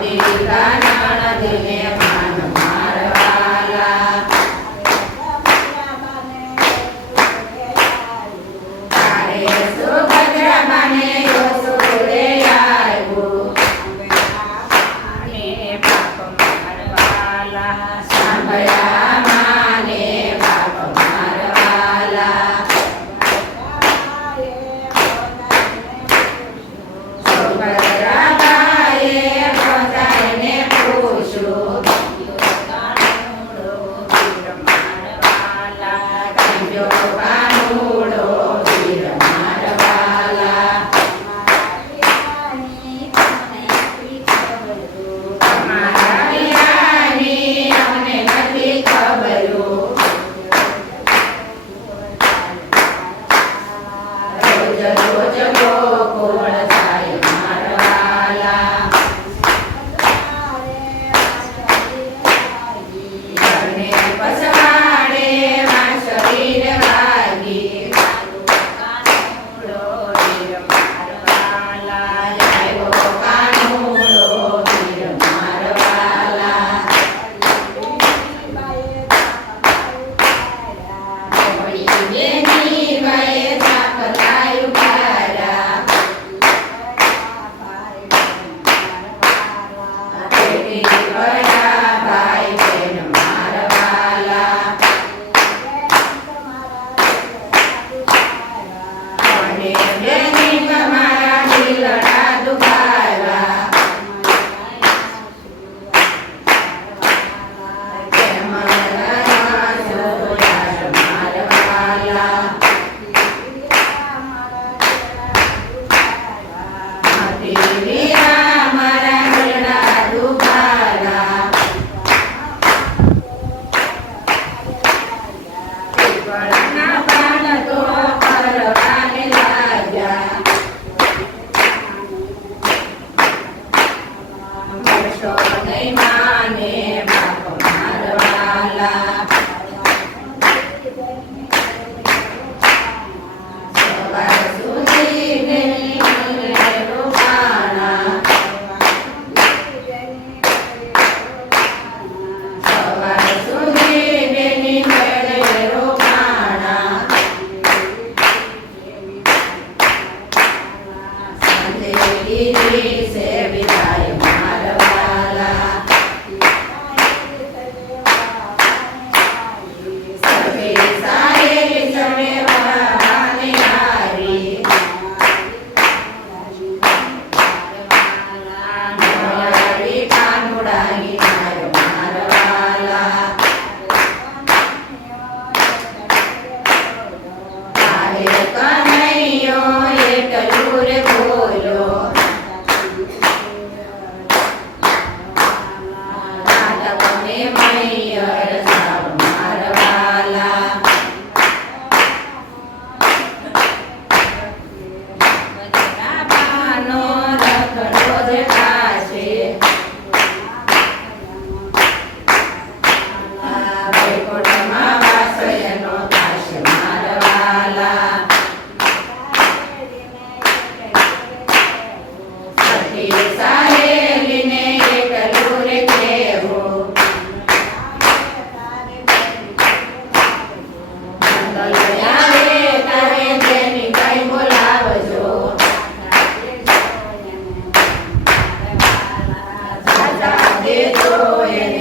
દીકરા નણદને માન મારવાલા તારે સુભદ્રાબાને યશોદે આવ્યું અને પાપ મારવાલા સાંભળ્યા માને પાપ મારવાલા સુભદ્રાબાએ પોતાને પૂછ્યું કંજો કાનુડો વીર મારવાલા તમારા વીરાની અમને નથી ખબરું રોજ રોજ ગોકુળ જાય મારવાલા ઘરને પસવાડે વાંસળી રે વાગી કાનુડો વીર મારવાલા આવ્યો કાનુડો વીર મારવાલા વળી બેની વયે ચાકલાયું પારા તેડી ગયા ભાઈ બેન મારવાલા અને બેની તમારા દિલડા દુખાવા કેમ સોયાર મારવાલા વીરા મારા દિલડા દુખાવા પીપળના પાન તો પરવાને લાગ્યા વર્ષો નહીં માને બાપ મારવાલા સવાર સુધી બેની મળે રોકાણા સવાર સુધી બેની મળે રોકાણા સાંજે લીધી છે વિદાય મારવાલા સખી સાહેબ જમે વાને હારી મોયારી કાનુડાની માર મારવાલા તારે કનૈયો એટલું રે બોલ્યો નાટકને મૈયર સાવ મારવાલા બજરાબાનો રખડો જ થાશે વૈકુંઠમાં વાસ એનો થાશે મારવાલા સખી સાહેલીને એકલું રે કહેવું મંગલ આવે તારે જેની કઈ બોલાવજો સાજા દેજો એને